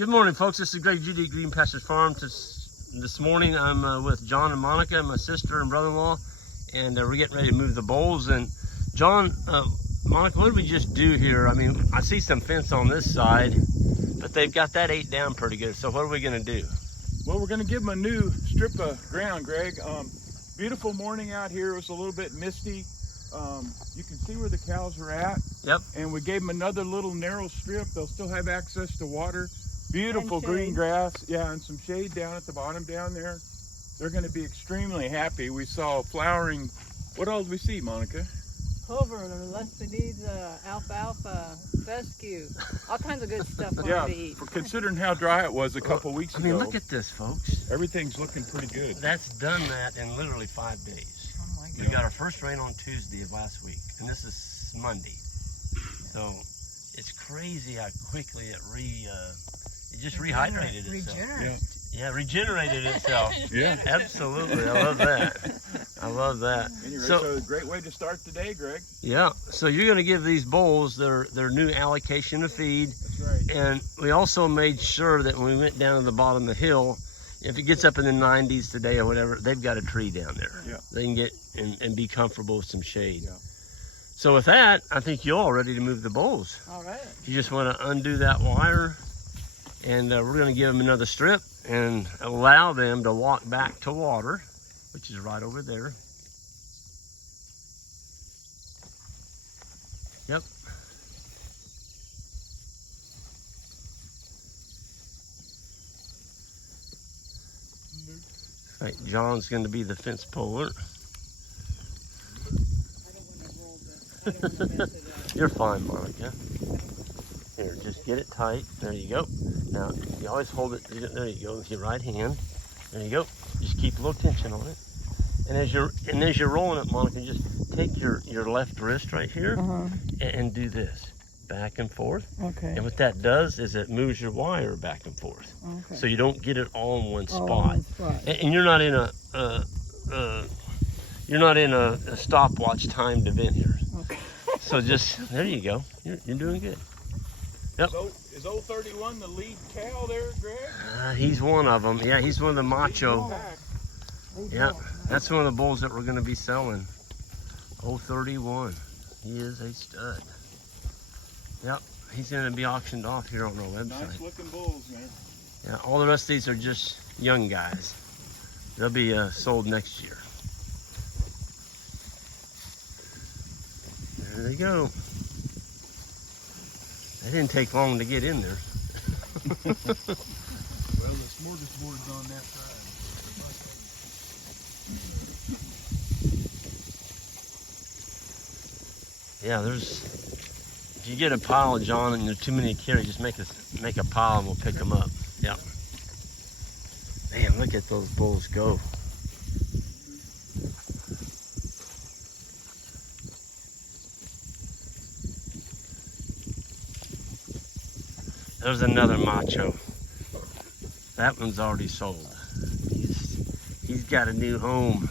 Good morning, folks. This is Greg Judy, Green Pasture Farm. This morning I'm with John and Monica, my sister and brother-in-law, and we're getting ready to move the bowls. And John, Monica, what did we just do here? I mean, I see some fence on this side, but they've got that ate down pretty good. So what are we going to do? Well, we're going to give them a new strip of ground, Greg. Beautiful morning out here. It was a little bit misty. You can see where the cows are at. Yep. And we gave them another little narrow strip. They'll still have access to water. Beautiful green grass. Yeah, and some shade down at the bottom down there. They're going to be extremely happy. We saw flowering. What all did we see, Monica? Clover, Lespedeza, alfalfa, fescue, all kinds of good stuff for them to eat. For considering how dry it was a couple weeks ago. I mean, look at this, folks. Everything's looking pretty good. That's done that in literally 5 days. Oh my We God. got our first rain on Tuesday of last week, and this is Monday. So it's crazy how quickly it just rehydrated itself. Yeah, regenerated itself. Yeah. Absolutely. I love that. I love that. Anyway, so a great way to start the day, Greg. Yeah. So you're going to give these bulls their new allocation of feed. That's right. And we also made sure that when we went down to the bottom of the hill, if it gets up in the 90s today or whatever, they've got a tree down there. Yeah. They can get and be comfortable with some shade. Yeah. So with that, I think you're all ready to move the bulls. All right. You just want to undo that wire, and we're going to give them another strip and allow them to walk back to water, which is right over there. Yep. Right, John's going to be the fence puller. I don't want to mess it up. You're fine, Monica. Here, just get it tight. There you go. Now, you always hold it. There you go with your right hand. There you go. Just keep a little tension on it. And as you're rolling it, Monica, just take your left wrist right here and do this, back and forth. Okay. And what that does is it moves your wire back and forth, Okay. so you don't get it all in one All spot. in one spot. And you're not in a stopwatch timed event here. Okay. So just there you go. You're doing good. Yep. Is old 31 the lead cow there, Greg? He's one of them. Yeah, he's one of the macho. Yeah, that's one of the bulls that we're going to be selling. 031. He is a stud. Yep, he's going to be auctioned off here on our website. Nice looking bulls, man. Yeah, all the rest of these are just young guys. They'll be sold next year. There they go. They didn't take long to get in there. Well, the smorgasbord's on that side. Yeah, if you get a pile, John, and there's too many to carry, just make a pile and we'll pick them up. Yep. Man, look at those bulls go. There's another macho. That one's already sold. He's got a new home.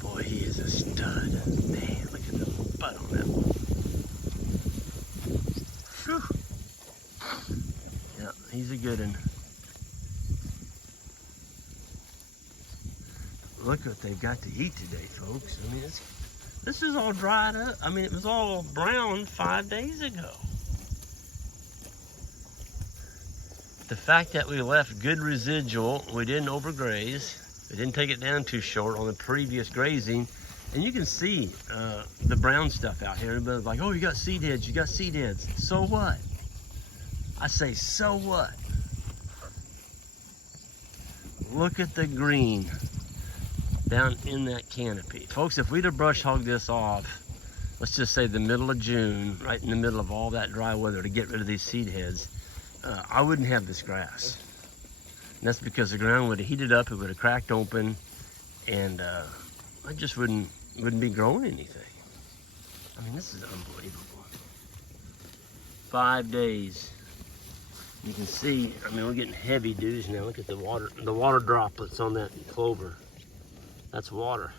Boy, he is a stud. Man, look at the butt on that one. Whew. Yeah, he's a good one. Look what they've got to eat today, folks. I mean, this is all dried up. I mean, it was all brown 5 days ago. The fact that we left good residual, we didn't overgraze, we didn't take it down too short on the previous grazing, and you can see the brown stuff out here. Everybody's like, oh, you got seed heads, you got seed heads. So what? I say, so what? Look at the green down in that canopy. Folks, if we'd have brush hogged this off, let's just say the middle of June, right in the middle of all that dry weather to get rid of these seed heads, I wouldn't have this grass. And that's because the ground would have heated up, it would have cracked open, and I just wouldn't be growing anything. I mean, this is unbelievable. 5 days. You can see, I mean, we're getting heavy dews now. Look at the water droplets on that clover. That's water.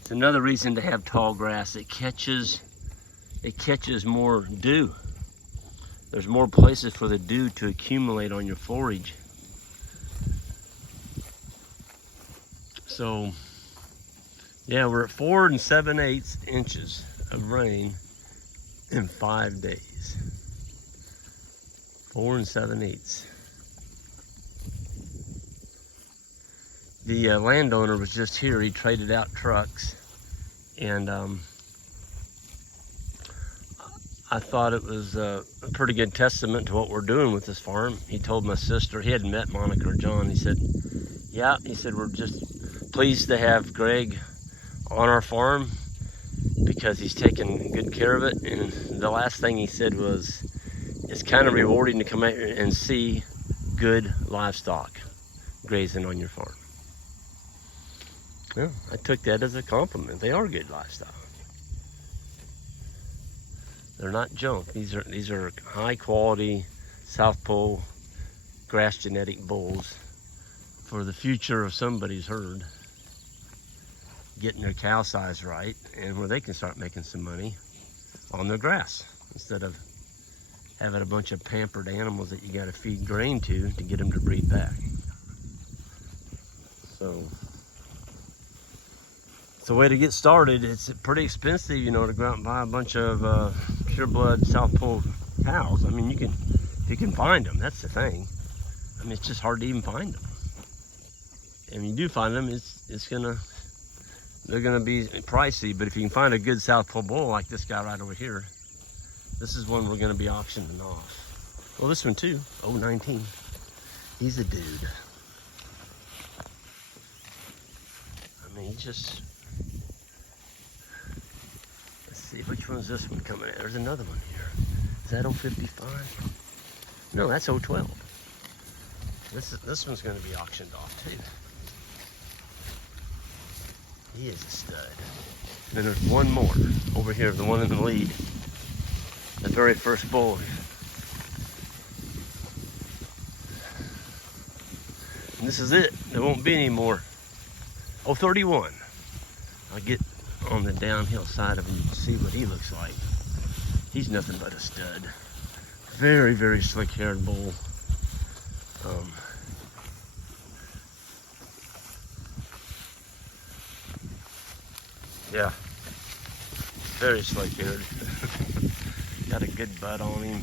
It's another reason to have tall grass. It catches more dew. there's more places for the dew to accumulate on your forage. So, yeah, we're at 4 7/8 inches of rain in 5 days. 4 7/8. The landowner was just here. He traded out trucks, and I thought it was a pretty good testament to what we're doing with this farm. He told my sister, he hadn't met Monica or John. He said, yeah, he said, we're just pleased to have Greg on our farm because he's taking good care of it. And the last thing he said was, it's kind of rewarding to come out here and see good livestock grazing on your farm. Well, I took that as a compliment. They are good livestock. They're not junk. These are high quality South Pole grass genetic bulls for the future of somebody's herd, getting their cow size right, and where they can start making some money on their grass instead of having a bunch of pampered animals that you got to feed grain to get them to breed back. So it's a way to get started. It's pretty expensive, you know, to go out and buy a bunch of pure blood South Pole cows. I mean, if you can find them, that's the thing. I mean, it's just hard to even find them. And when you do find them, they're gonna be pricey. But if you can find a good South Pole bull like this guy right over here, this is one we're gonna be auctioning off. Well, this one too, 019. He's a dude. I mean, let's see, which one's this one coming at? There's another one here. Is that 055? No, that's 012. This one's gonna be auctioned off too. He is a stud. Then there's one more over here, the one in the lead. The very first bull. And this is it. There won't be any more. 031. I'll get on the downhill side of him and see what he looks like. He's nothing but a stud. Very, very slick-haired bull. Yeah, very slick-haired. Got a good butt on him.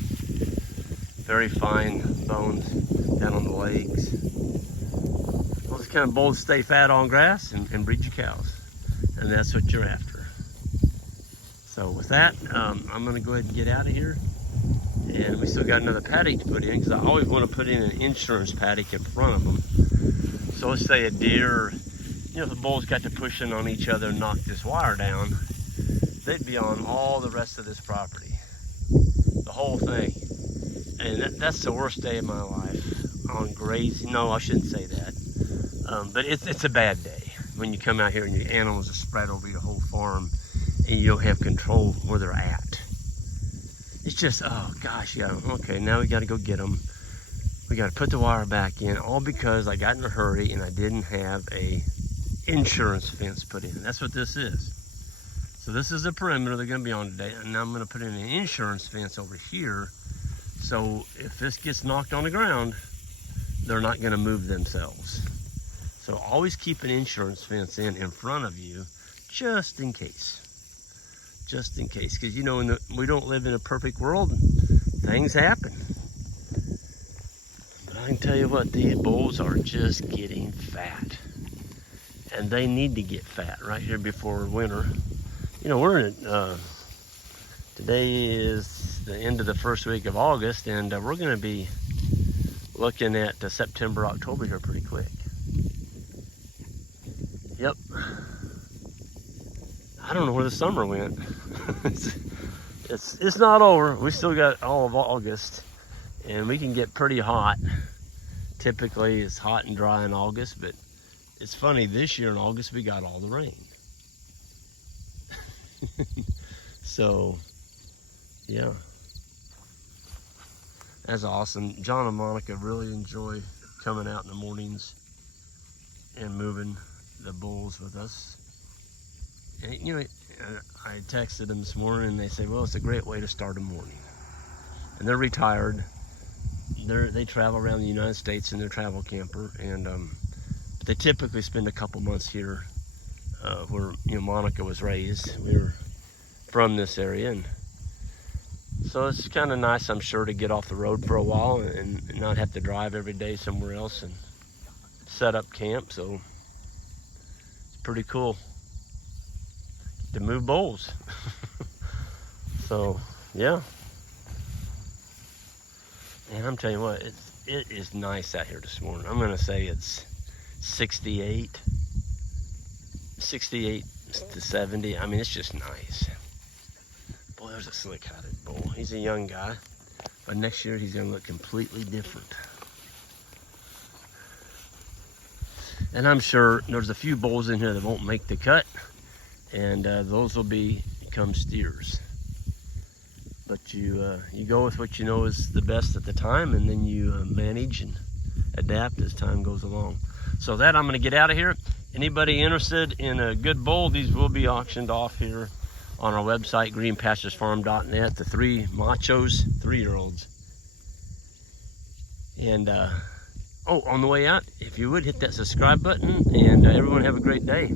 Very fine bones down on the legs. Those kind of bulls stay fat on grass and breed your cows, and that's what you're after. So with that, I'm gonna go ahead and get out of here. And we still got another paddock to put in, because I always want to put in an insurance paddock in front of them. So let's say a deer, you know, if the bulls got to pushing on each other and knock this wire down, they'd be on all the rest of this property, the whole thing. And that's the worst day of my life on grazing. No, I shouldn't say that. But it's a bad day when you come out here and your animals are spread over your whole farm and you don't have control where they're at. It's just, oh gosh, yeah, okay, now we got to go get them. We got to put the wire back in, all because I got in a hurry and I didn't have a insurance fence put in. That's what this is. So this is the perimeter they're going to be on today, and now I'm going to put in an insurance fence over here. So if this gets knocked on the ground, they're not going to move themselves. So always keep an insurance fence in front of you, just in case. Just in case, because you know, we don't live in a perfect world. Things happen. But I can tell you what, these bulls are just getting fat. And they need to get fat right here before winter. You know, we're in, today is the end of the first week of August, and we're going to be looking at September, October here pretty quick. Yep. I don't know where the summer went. it's not over. We still got all of August, and we can get pretty hot. Typically, it's hot and dry in August, but it's funny, this year in August, we got all the rain. So, yeah. That's awesome. John and Monica really enjoy coming out in the mornings and moving the bulls with us. And, you know, I texted them this morning and they say, well, it's a great way to start a morning. and they're retired. They travel around the United States in their travel camper, and they typically spend a couple months here where Monica was raised. We were from this area, and so it's kind of nice, I'm sure, to get off the road for a while and not have to drive every day somewhere else and set up camp. So it's pretty cool to move bulls. So yeah, and I'm telling you what, it is nice out here this morning. I'm gonna say it's 68 to 70. I mean, it's just nice. Boy, there's a slick-hatted bull. He's a young guy, but next year he's gonna look completely different. And I'm sure there's a few bulls in here that won't make the cut, and those will become steers. But you go with what you know is the best at the time, and then you manage and adapt as time goes along. So that, I'm gonna get out of here. Anybody interested in a good bull, these will be auctioned off here on our website, greenpasturesfarm.net. The 3 machos, 3-year-olds. And on the way out, if you would hit that subscribe button, and everyone have a great day.